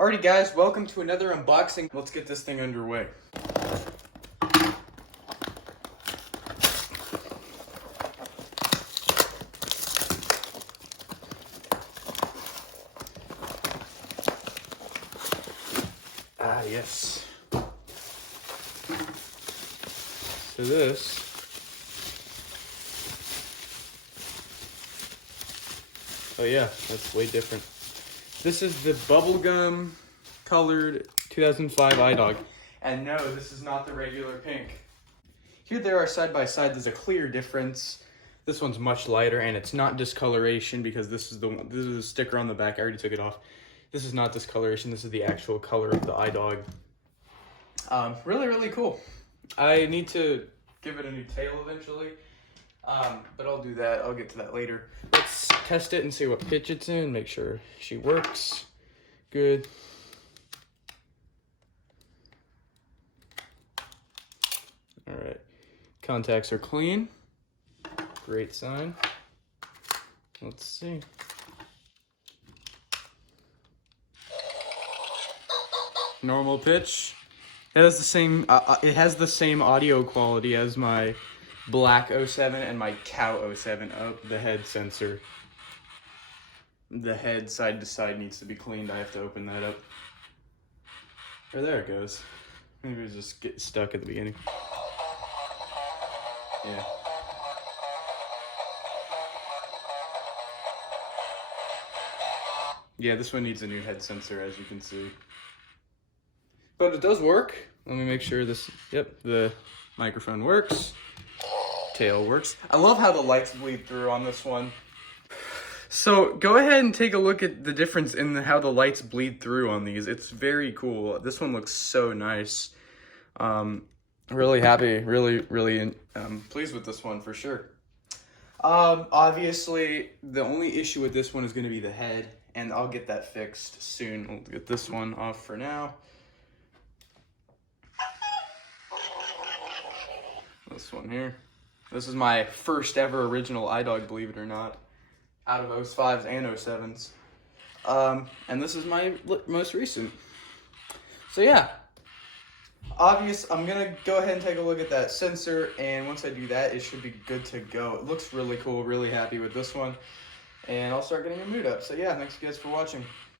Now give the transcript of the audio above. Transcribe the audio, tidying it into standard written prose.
Alrighty guys, welcome to another unboxing. Let's get this thing underway. Ah, yes. So this oh yeah, that's way different. This is the bubblegum colored 2005 idog. And no, this is not the regular pink. Here they are side by side. There's a clear difference. This one's much lighter, and it's not discoloration because this is the sticker on the back. I already took it off. This is not discoloration. This is the actual color of the idog. Really cool. I need to give it a new tail eventually, but I'll do that. I'll get to that later. Let's test it and see what pitch it's in. Make sure she works good. All right, contacts are clean. Great sign. Let's see. Normal pitch. It has the same audio quality as my black 07 and my cow 07. Oh, the head sensor. The head side to side needs to be cleaned. I have to open that up. Oh, there it goes. Maybe it just get stuck at the beginning. Yeah. Yeah, this one needs a new head sensor, as you can see. But it does work. Let me make sure this, yep, the microphone works. Tail works. I love how the lights bleed through on this one. So go ahead and take a look at the difference in how the lights bleed through on these. It's very cool. This one looks so nice. Really happy, really pleased with this one for sure. Obviously, the only issue with this one is going to be the head, and I'll get that fixed soon. We'll get this one off for now. This one here. This is my first ever original idog, believe it or not, out of 05s and 07s. And this is my most recent. So yeah, I'm gonna go ahead and take a look at that sensor, and once I do that, it should be good to go. It looks really cool, really happy with this one, and I'll start getting a mood up. So yeah, thanks you guys for watching.